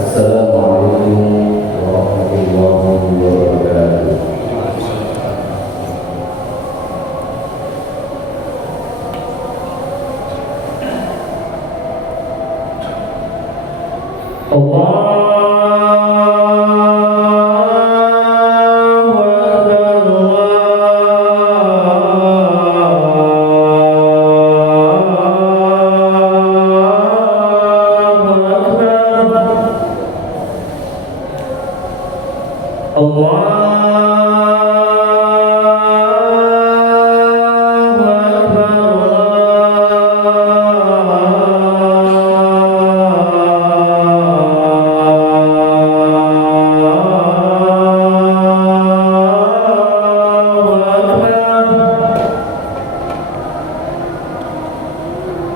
Assalamualaikum warahmatullahi wabarakatuh.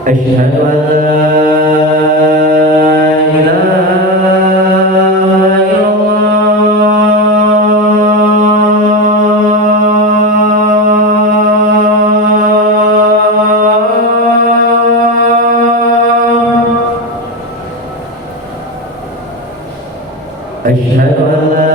Asyhadu an la ilaha illallah. Asyhadu an la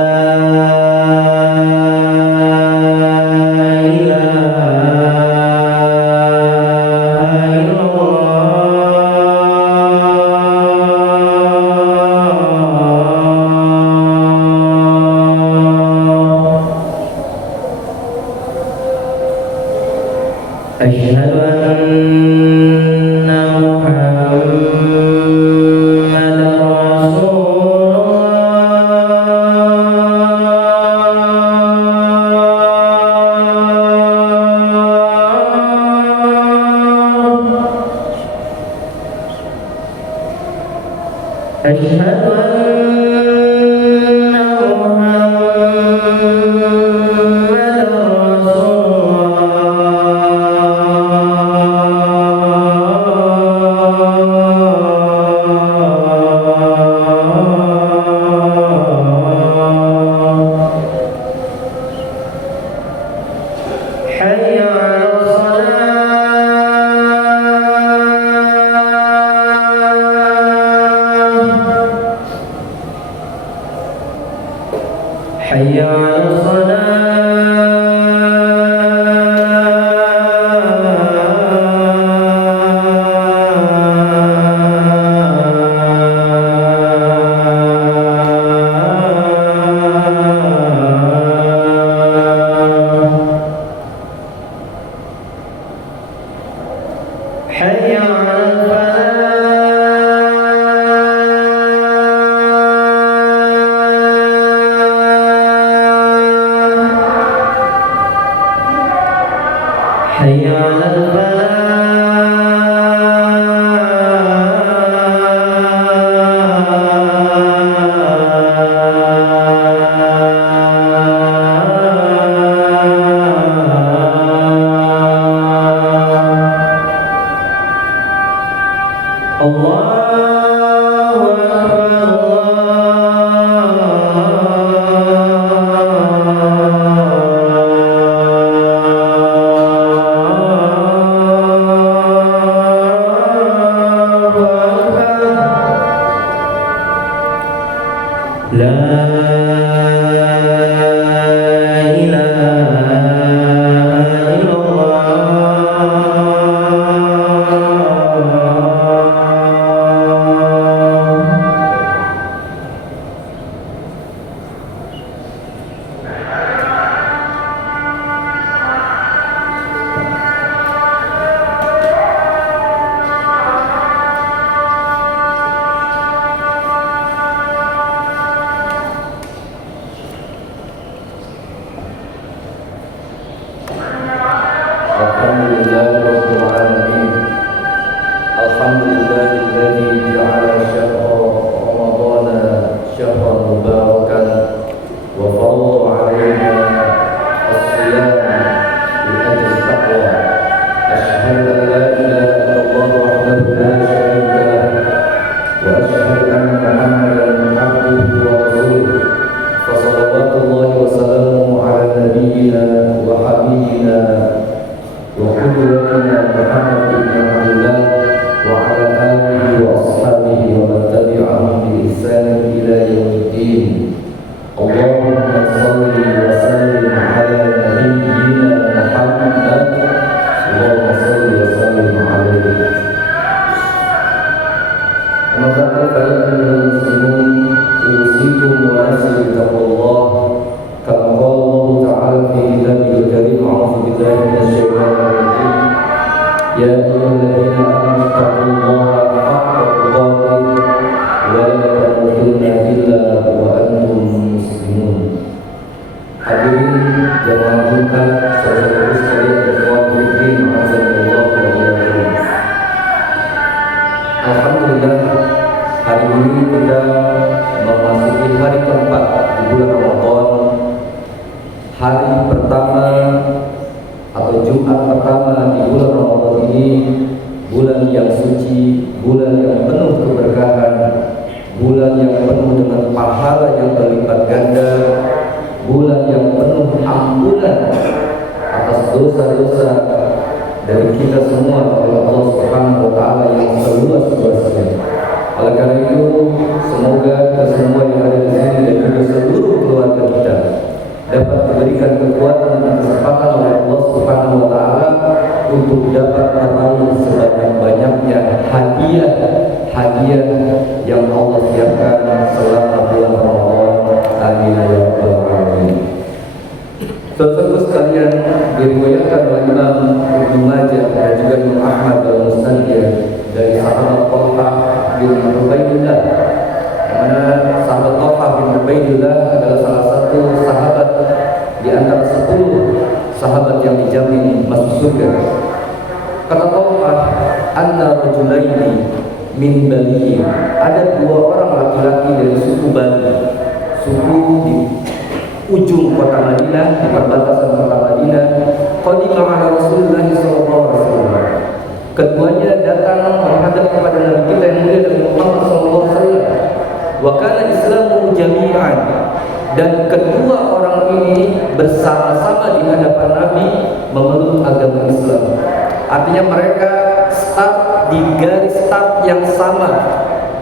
أشهد أن محمدًا رسول حي على حي على حي على حي على أما بعد فإن المسلمون أوصيكم ونفسي بتقوى الله كما قال الله تعالى في كتابه الكريم أعوذ بالله من الشيطان الرجيم يا أيها الذين آمنوا اتقوا الله حق تقاته ولا تموتن إلا وأنتم مسلمون. Hadirin jamaah Jumat, saudara-saudara sekalian, ikhwan fillah, azanillahu wa iyyakum. Alhamdulillah, hari ini kita memasuki hari keempat di bulan Ramadan. Hari pertama atau Jumat pertama di bulan Ramadan ini, bulan yang suci, bulan yang penuh keberkahan, bulan yang penuh dengan pahala yang berlipat ganda, bulan yang penuh ampunan atas dosa-dosa dari kita semua oleh Allah Subhanahu wa taala yang seluas-luasnya. Oleh karena itu, semoga kita semua yang ada di sini dan juga seluruh keluarga kita dapat diberikan kekuatan dan kesempatan oleh Allah Subhanahu wa taala untuk dapat meraih sebanyak-banyaknya hadiah yang Allah siapkan selama bulan Ramadan. Amin ya rabbal alamin. Saudara sekalian, diriwayatkan oleh Imam Ibnu Majah dan juga Imam Ahmad dalam Musnadnya dari sahabat Thalhah bin Ubaidillah, yang mana sahabat Thalhah bin Ubaidillah adalah salah satu sahabat di antara 10 sahabat yang dijamin masuk surga. Kata Thalhah, anna rajulaini min Bali, ada 2 orang laki-laki dari suku Bali, suku di ujung kota Madinah, di perbatasan kota Madinah. Qadima ala Rasulullah sallallahu alaihi wasallam. Keduanya datang menghadap kepada Nabi kita yang mulia Nabi Muhammad sallallahu alaihi wasallam. Wa kana Islamu jami'an, dan kedua orang ini bersama-sama di hadapan Nabi memeluk agama Islam. Artinya mereka start di garis start yang sama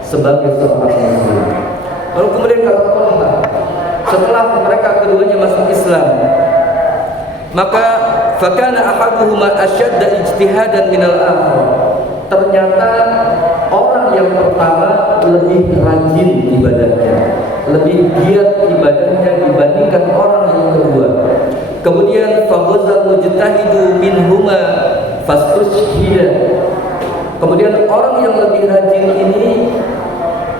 sebagai seorang muslim. Lalu kemudian kata Allah, setelah mereka keduanya masuk Islam, maka fakana ahaduhuma asyadda ijtihadan minal akhar. Ternyata orang yang pertama lebih rajin ibadahnya, lebih giat ibadahnya dibandingkan orang yang kedua. Kemudian faghazal mujtahidu minhuma fastushhida. Kemudian orang yang lebih rajin ini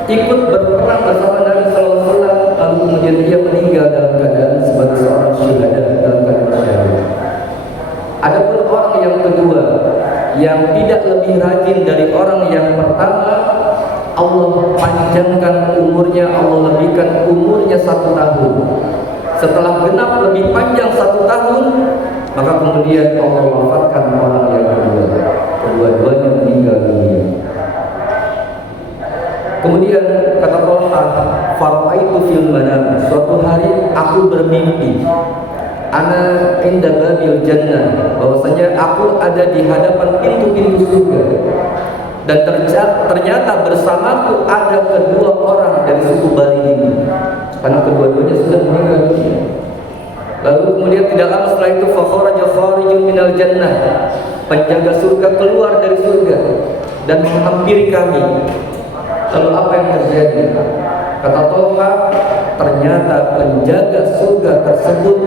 ikut berperang bersama Nabi sallallahu alaihi wasallam, lalu kemudian dia meninggal dalam keadaan sebagai seorang syuhada, dalam keadaan syahid. Adapun orang yang kedua yang tidak lebih rajin dari orang yang pertama, Allah panjangkan umurnya, Allah lebihkan umurnya 1 tahun. Setelah genap lebih panjang 1 tahun, maka kemudian Allah wafatkan orang yang kedua. Kedua-duanya meninggal dunia. Kemudian kata Thalhah, faraitu fil manam, suatu hari aku bermimpi, ana inda babil jannah, bahwasanya aku ada di hadapan pintu-pintu surga, dan ternyata bersamaku ada kedua orang dari suku Bali ini, karena kedua-duanya sudah meninggal dunia. Lalu kemudian tidak lama setelah itu fakharaja kharijun minal jannah, penjaga surga keluar dari surga dan menghampiri kami. Lalu apa yang terjadi? Kata Thalhah, ternyata penjaga surga tersebut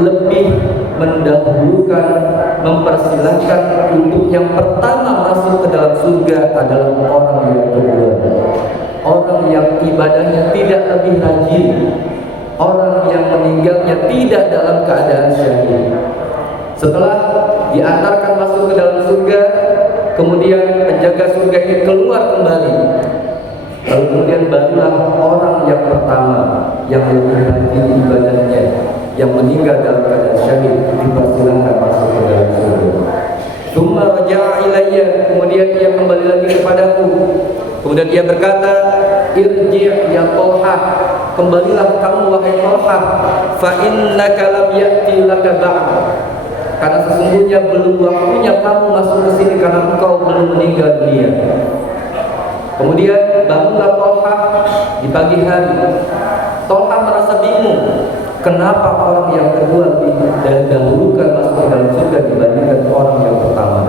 lebih mendahulukan, mempersilahkan untuk yang pertama masuk ke dalam surga adalah orang yang kedua. Orang yang ibadahnya tidak lebih rajin, orang yang meninggalnya tidak dalam keadaan syahid. Setelah diantarkan masuk ke dalam surga, kemudian penjaga surga ini keluar kembali. Lalu kemudian barulah orang yang pertama yang lebih rajin ibadahnya, yang meninggal dalam keadaan syahid, dipersilahkan masuk ke dalam surga. Tsumma raja'a ilayya, kemudian dia kembali lagi kepadaku. Kemudian dia berkata, irji' ya Thalhah, kembalilah kamu wahai Thalhah, fa innaka lam ya'ti laka ba'd, karena sesungguhnya belum waktunya kamu masuk ke sini karena engkau belum meninggal dunia. Kemudian bangunlah Thalhah di pagi hari. Thalhah merasa bingung, kenapa orang yang kedua didahulukan masuk ke dalam surga dibandingkan orang yang pertama.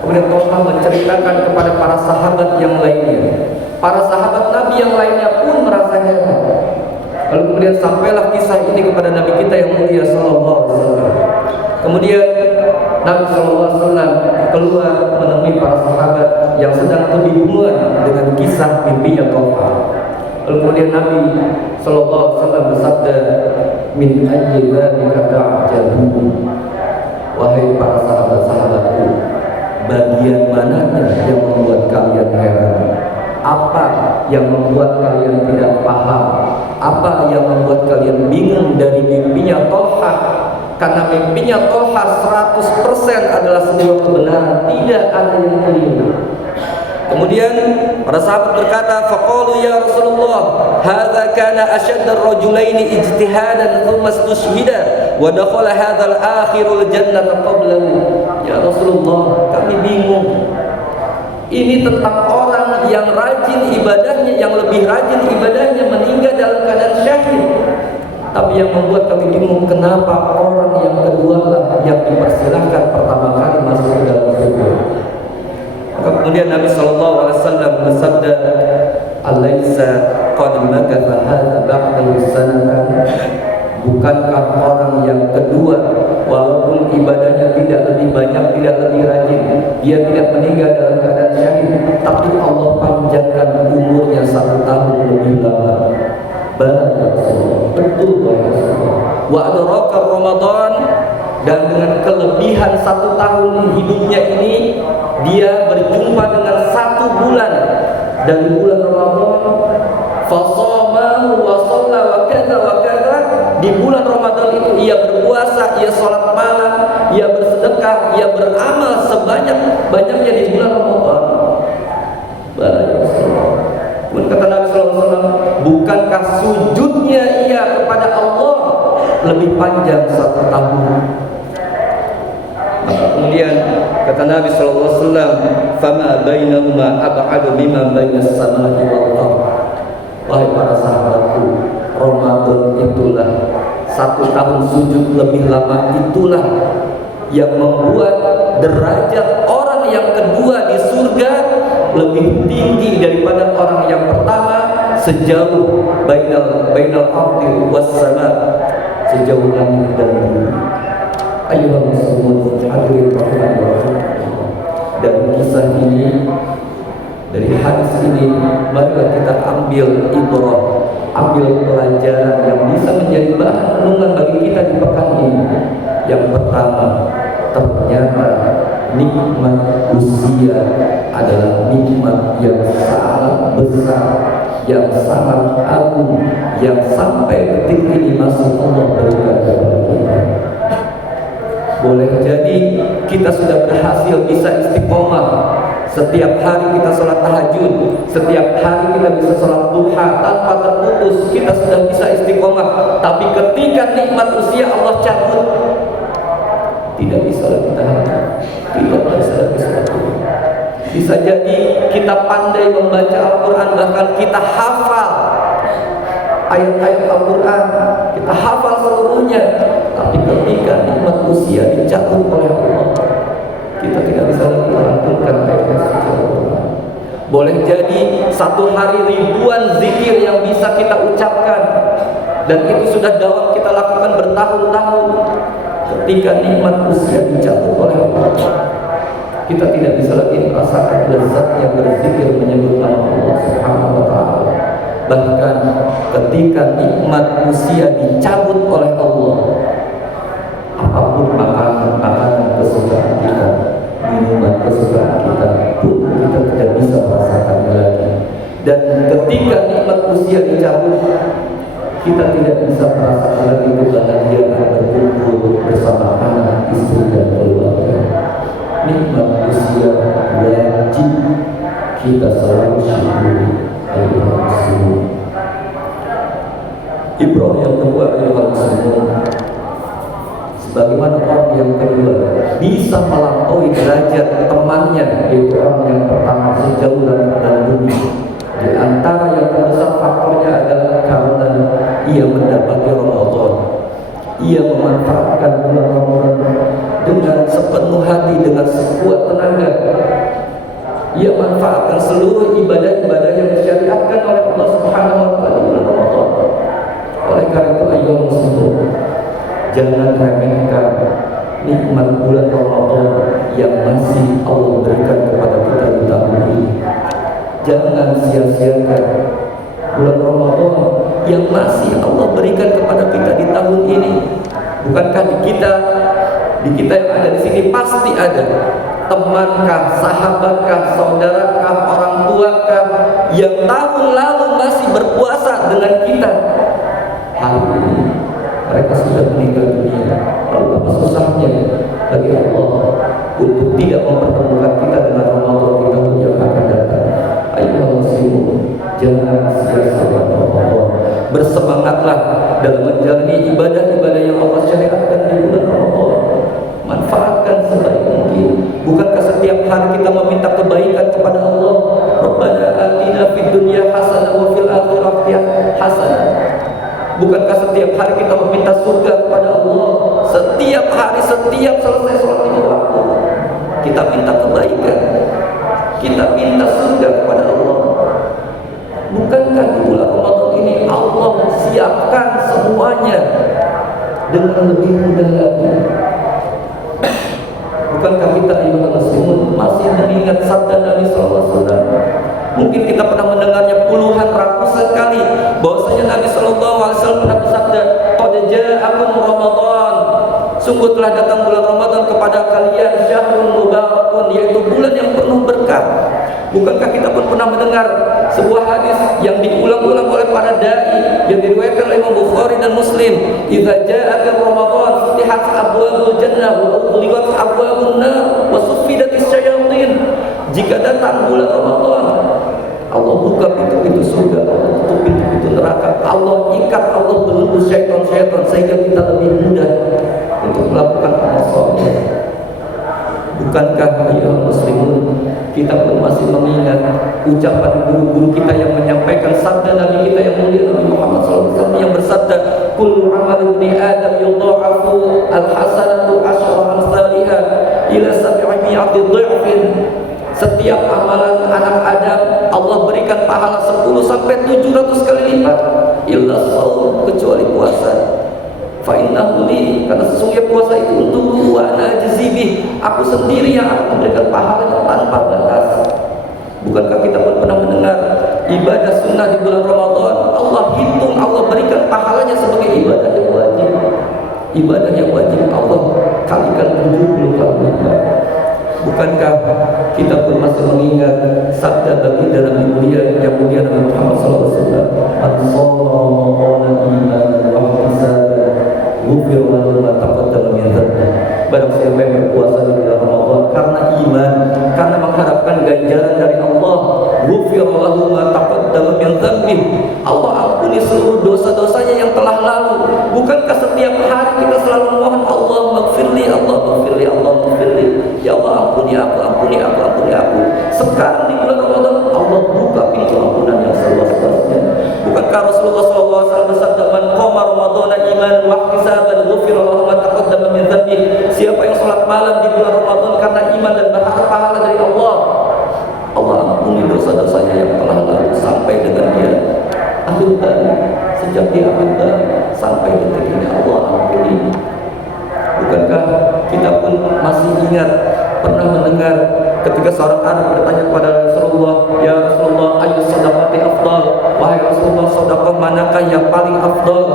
Kemudian Thalhah menceritakan kepada para sahabat yang lainnya sampailah kisah ini kepada Nabi kita yang mulia sallallahu alaihi wasallam. Kemudian Nabi sallallahu alaihi wasallam keluar menemui para sahabat yang sedang kebingungan dengan kisah mimpinya Tolha. Lalu kemudian Nabi sallallahu alaihi wasallam bersabda, "Min ayyi dzalika ta'jabun?" Wahai para sahabat-sahabatku, bagian mananya yang membuat kalian heran? Apa yang membuat kalian tidak paham? Apa yang membuat kalian bingung dari mimpinya Tolha? Karena mimpinya Tolha 100% adalah sebuah kebenaran, tidak ada yang keliru. Kemudian para sahabat berkata, faqalu ya Rasulullah, hadza kana ashadda ar-rajulaini ijtihadan thumma istushhida wa dakhala hadza al-akhirul jannata qablahu. Ya Rasulullah, kami bingung. Ini tentang orang yang rajin ibadahnya, yang lebih rajin ibadahnya meninggal dalam keadaan syahid. Tapi yang membuat kami bingung, kenapa orang yang kedua lah yang dipersilahkan pertama kali masuk ke dalam surga. Kemudian Nabi sallallahu alaihi wasallam bersabda, "Alaisa qad makatha hadza ba'dahu sanatan?" Bukankah orang yang kedua walaupun ibadahnya tidak lebih banyak, tidak lebih rajin, dia tidak meninggal dalam keadaan syahid, tapi Allah panjangkan umurnya 1 tahun lebih lama? Bala ya Rasulullah, betul ya Rasulullah. Wa adraka Ramadan, dan dengan kelebihan 1 tahun hidupnya ini dia berjumpa dengan 1 bulan dari bulan Ramadan. Fasamahu wa shalla wa kadza wa kadza. Di bulan Ramadan itu ia berpuasa, ia sholat malam, ia bersedekah, ia beramal sebanyak-banyaknya di bulan Ramadan. Pun kata Nabi sallallahu alaihi wasallam, bukankah sujudnya ia kepada Allah lebih panjang 1 tahun? Maka kemudian kata Nabi sallallahu alaihi wasallam, fama bainahuma ab'adu mimma bainas samai wal ardh. Wahai para sahabatku, Ramadan itulah 1 tahun sujud lebih lama, itulah yang membuat derajat orang yang kedua di surga lebih tinggi daripada orang yang pertama sejauh bainal ardi was sama, sejauh langit dan bumi. Ayuhal muslimun hadirin rahimakumullah. Dari kisah ini, dari hadis ini, marilah kita ambil ibrah, ambil pelajaran yang bisa menjadi bahan renungan bagi kita di pekan ini. Yang pertama, ternyata nikmat usia adalah nikmat yang sangat besar, yang sangat agung, yang sampai detik ini masih Allah berikan kepada kita. Boleh jadi kita sudah berhasil bisa istiqomah. Setiap hari kita sholat tahajud, setiap hari kita bisa sholat duha tanpa terputus, kita sudah bisa istiqomah. Tapi ketika nikmat usia Allah cabut, tidak bisa lagi tahan, tidak bisa lagi sholat. Bisa jadi kita pandai membaca Al-Quran, bahkan kita hafal ayat-ayat Al-Quran, kita hafal seluruhnya. Tapi ketika nikmat usia dicabut oleh Allah, kita tidak bisa lagi melantunkan ayat-ayat suci Al-Quran. Boleh jadi 1 hari ribuan zikir yang bisa kita ucapkan, dan itu sudah dalam kita lakukan bertahun-tahun. Ketika nikmat usia dicabut oleh Allah, kita tidak bisa lagi merasakan lezatnya berzikir menyebut nama Allah Subhanahu wa ta'ala. Bahkan ketika nikmat usia dicabut oleh Allah, apapun makanan kesukaan kita, minuman kesukaan kita pun kita tidak bisa merasakan lagi. Dan ketika nikmat usia dicabut, kita tidak bisa merasakan lagi kebahagiaan berkumpul bersama anak, istri, dan keluarga. Nikmat usia wajib kita selalu syukuri. Ayuhal muslimun. Ibrah yang kedua, ayuhal muslimun, sebagaimana orang yang kedua bisa melampaui derajat temannya, yaitu orang yang pertama sejauh langit dan bumi. Di antara yang terbesar faktornya adalah karena ia mendapati Ramadan. Ia memanfaatkan bulan Ramadan dengan sepenuh hati, dengan sekuat tenaga. Ia manfaatkan seluruh ibadah-ibadah yang disyariatkan oleh Allah Subhanahu wa ta'ala di bulan Ramadan. Oleh karena itu Jangan remehkan nikmat bulan Ramadan yang masih Allah berikan kepada kita di tahun ini. Jangan sia-siakan bulan Ramadan yang masih Allah berikan kepada kita di tahun ini. Bukankah di kita yang ada di sini pasti ada temankah, sahabatkah, saudarakah, orang tuakah yang tahun lalu masih berpuasa dengan kita. Hari ini mereka sudah meninggal dunia. Lalu apa susahnya bagi Allah untuk tidak mempertemukan kita dengan Ramadan di tahun yang akan datang? Ayo muslimun, jangan sia-siakan Ramadan. Bersemangatlah dalam menjalani ibadah-ibadah yang Allah syariatkan di bulan Ramadan. Manfaatkan sebaik mungkin. Bukankah setiap hari kita meminta kebaikan kepada Allah? Rabbana atina fid dunya hasanah wa fil akhirati hasanah. Bukankah setiap hari kita meminta surga kepada Allah? Setiap hari, setiap selesai sholat 5 waktu, kita minta kebaikan, kita minta surga kepada Allah. Bukankah di bulan Ramadan ini Allah siapkan semuanya dengan lebih mudah lagi? Bukankah kita ayuhal muslimun masih mengingat sabda Nabi SAW? Mungkin kita pernah mendengarnya puluhan ratusan kali bahwasanya Nabi SAW pernah bersabda, "Qad ja'akum Ramadan." Sungguh telah datang bulan Ramadan kepada kalian, syahrul mubarakun, yaitu bulan yang penuh berkah. Bukankah kita pun pernah mendengar sebuah hadis yang diulang-ulang oleh para dai yang diriwayatkan oleh Imam Bukhari dan Muslim, "Idza ja'aka Ramadan, futihat abwabul jannah wa ughliqat abwabun nar wa suffidatis syayatin." Jika datang bulan Ramadan, Allah buka pintu-pintu surga, Allah tutup pintu-pintu neraka, Allah ikat, Allah belenggu syaitan-syaitan sehingga kita lebih mudah untuk melakukan amal saleh. Bukankah ya muslimun, kita pun masih mengingat ucapan guru-guru kita yang menyampaikan sabda Nabi kita yang mulia Nabi Muhammad SAW yang bersabda, "Kullu amal ibni Adam yudha'afu al-hasanatu asyra amsalihha ila 700 dha'fin." Setiap amalan anak Adam Allah berikan pahala 10 sampai 700 kali lipat. Illa shaum, kecuali puasa. Fa innahu li, karena sesungguhnya puasa itu untuk wa ana ajzibih, aku sendiri yang akan memberikan pahala yang tanpa batas. Bukankah kita pun pernah mendengar ibadah sunnah di bulan Ramadan Allah hitung, Allah berikan pahalanya sebagai ibadah yang wajib. Ibadah yang wajib Allah kalikan 70 kali lipat. Bukankah kita pun masih mengingat sabda baginda Nabi mulia yang mulia Nabi Muhammad SAW, "Man shoma Ramadan imanan wa ihtisaban ghufira lahu ma taqaddama min dhanbihi." Barang siapa yang berpuasa di bulan Ramadan karena iman, karena mengharapkan ganjaran dari Allah, ghufira lahu ma taqaddama min dhanbihi, Allah ampuni seluruh dosa-dosanya yang telah lalu. Bukankah setiap hari kita selalu mohon Allah maghfirli, Allah maghfirli, Allah maghfirli, ya Allah ampuni aku, ampuni aku, ampuni aku. Sekarang di bulan Ramadan Allah buka pintu ampunan yang seluas-luasnya. Bukankah Rasulullah SAW bersabda, "Man qama Ramadana imanan wa ihtisaban ghufira lahu ma taqaddama min dhanbihi." Siapa yang sholat malam di bulan Ramadan karena iman dan berharap pahala dari Allah, Allah ampuni dosa-dosanya yang telah lalu sampai dengan dia akhir dari, sejak dia akhir dari sampai detik ini Allah ampuni. Bukankah kita pun masih ingat pernah mendengar ketika seorang anak bertanya kepada Rasulullah, "Ya Rasulullah, ayu sedekati afdal?" Wahai Rasulullah, sedekah manakah yang paling afdal?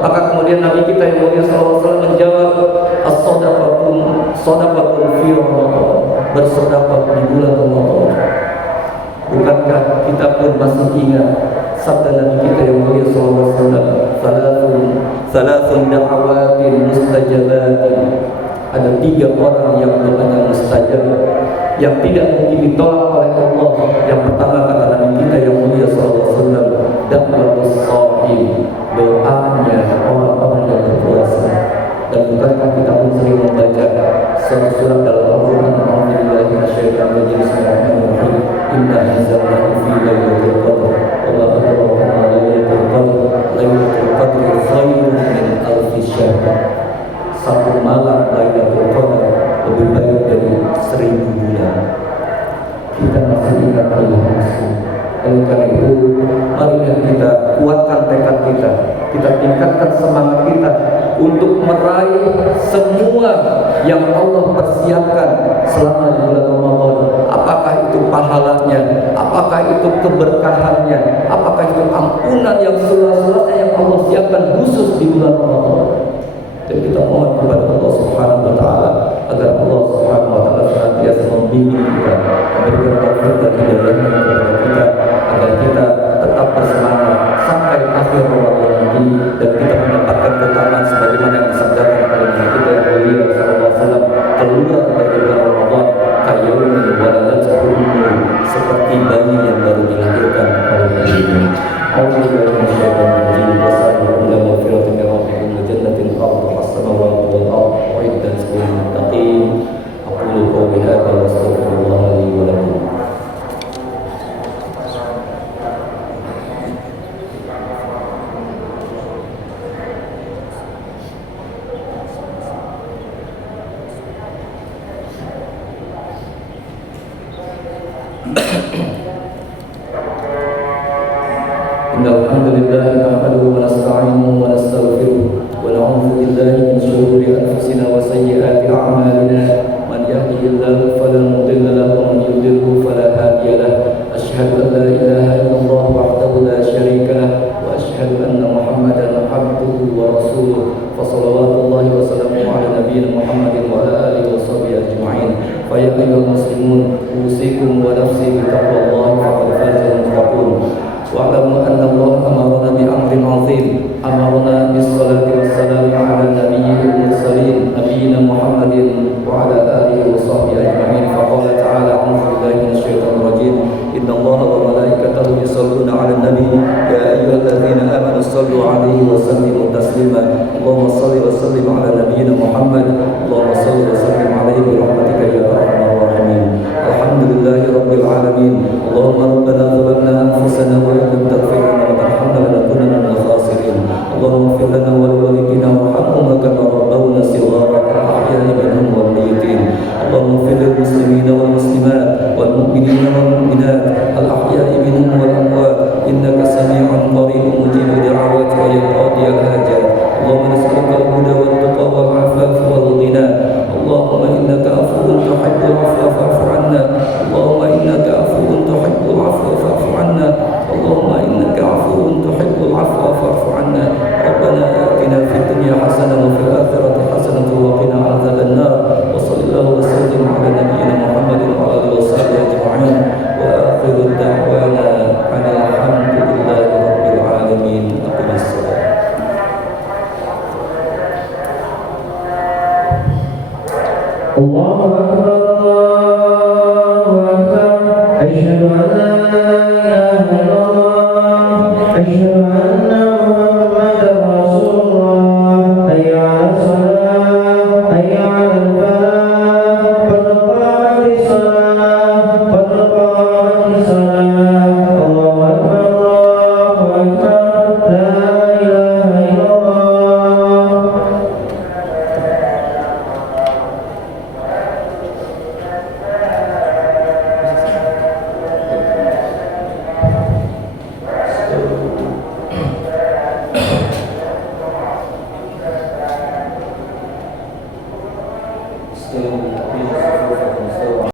Maka kemudian Nabi kita yang mulia SAW menjawab, "As-sadaqatu fi Ramadan." Bersedekah di bulan Ramadan. Bukankah kita pun masih ingat sabda Nabi kita yang mulia SAW, "Salasun da'awatin mustajabatin." Ada 3 orang yang doanya mustajab, yang tidak mungkin ditolak oleh Allah. Yang pertama kata Nabi kita yang mulia SAW, da'watus sha'im, doanya orang-orang yang berpuasa. Dan bukankah kita pun sering membaca suatu surat dalam Al-Quran, "Alhamdulillahi minasyaitonir rajim, bismillahirrahmanirrahim, inna anzalnahu fi lailatul qadr, wa ma adraka ma lailatul qadr, lailatul qadri khairun min alfi syahr." Satu malam Lailatul Qadar lebih baik dari 1000 bulan. Kita masih ingat Allah Rasul. Oleh karena itu, marilah kita kuatkan tekad kita, kita tingkatkan semangat kita untuk meraih semua yang Allah persiapkan selama di bulan Ramadan. Apakah itu pahalanya, apakah itu keberkahannya, apakah itu ampunan yang seluas-luasnya yang Allah siapkan khusus di bulan Ramadan. Dan kita mohon kepada Allah Subhanahu wa taala agar Allah Subhanahu wa taala senantiasa membimbing kita, memberikan taufik dan hidayahnya kepada kita agar kita tetap bersemangat sampai akhir Ramadan nanti dan kita mendapatkan keutamaan sebagaimana yang disabdakan oleh Nabi kita yang mulia sallallahu alaihi wasallam, keluar dari bulan Ramadan kayaumil waladathu ummuh, seperti bayi yang baru dilahirkan oleh ibunya. Alhamdulillah masyaallah wa sallallahu ila maghfiratin min rabbikum wa jannatin arduha as-samawati wal ardu uiddat lil muttaqin. Aqulu qawli hadza wa astaghfirullah li wa lakum. Alhamdulillah nahmaduhu wa nasta'inuhu wa nastaghfiruh wa na'udzu billahi min shururi anfusina wa sayyiati a'malina. Man yahdihillahu fala mudilla lahu wa man yudlilhu fala hadiya lahu. Asyhadu an la ilaha illallah wahdahu la syarika lahu wa asyhadu anna Muhammadan abduhu wa rasuluh. Fa shalawatullahi wa salamuhu ala nabiyyina Muhammadin wa ala alihi wa sahbihi ajma'in. Fa ya ayyuhal muslimun usikum wa nafsi bi taqwallahi faqad fazal muttaqun. Wa'lamu anna Allah amarna bi amrin 'azim, amarna bis salati was salam ala nabiyyil mursalin nabiyyina Muhammadin wa ala alihi wa sahbihi ajma'in. Faqala ta'ala a'udzu billahi minasyaitonir rajim. Inna Allaha wa malaikatahu yusholluna 'alan nabi ya ayyuhalladzina amanu shallu 'alaihi wa sallimu taslima. Allahumma shalli wa sallim 'ala nabiyyina Muhammad. Allahumma shalli wa sallim 'alaihi bi rahmatika ya arhamar rahimin. Alhamdulillahi rabbil alamin. Allahumma rabbana zalamna anfusana wa lam taghfir lana wa tarhamna lanakunanna minal khasirin. Allahumma ighfir lana wa liwalidina warhamhuma kama rabbawna shighara al-ahya'i minhum wal mayyitin. Allahumma ighfir lil muslimina wal muslimat wal mu'minina wal mu'minat al-ahya'i minhum wal amwat innaka sami'un qaribun mujibud da'awat wa ya qadiyal hajat. Allahumma nas'aluka al-huda wat tuqa wal 'afafa wal ghina. Allahumma innaka 'afuwwun tuhibbul 'afwa fa'fu 'anna. Allahumma innaka 'afuwwun tuhibbul 'afwa fa'fu 'anna. Allahumma innaka 'afuwwun tuhibbul 'afwa fa'fu 'anna. Rabbana atina fid dunya hasanah wa fil akhirati hasanah wa qina 'adzaban nar. Wa sallallahu wa sallim 'ala nabiyyina Muhammadin wa alihi wa sahbihi ajma'in. Wa akhiru da'wana alhamdulillahi rabbil alamin. Aqimis shalah. Allahu akbar, Allahu akbar. Asyhadu an la ilaha illallah, asyhadu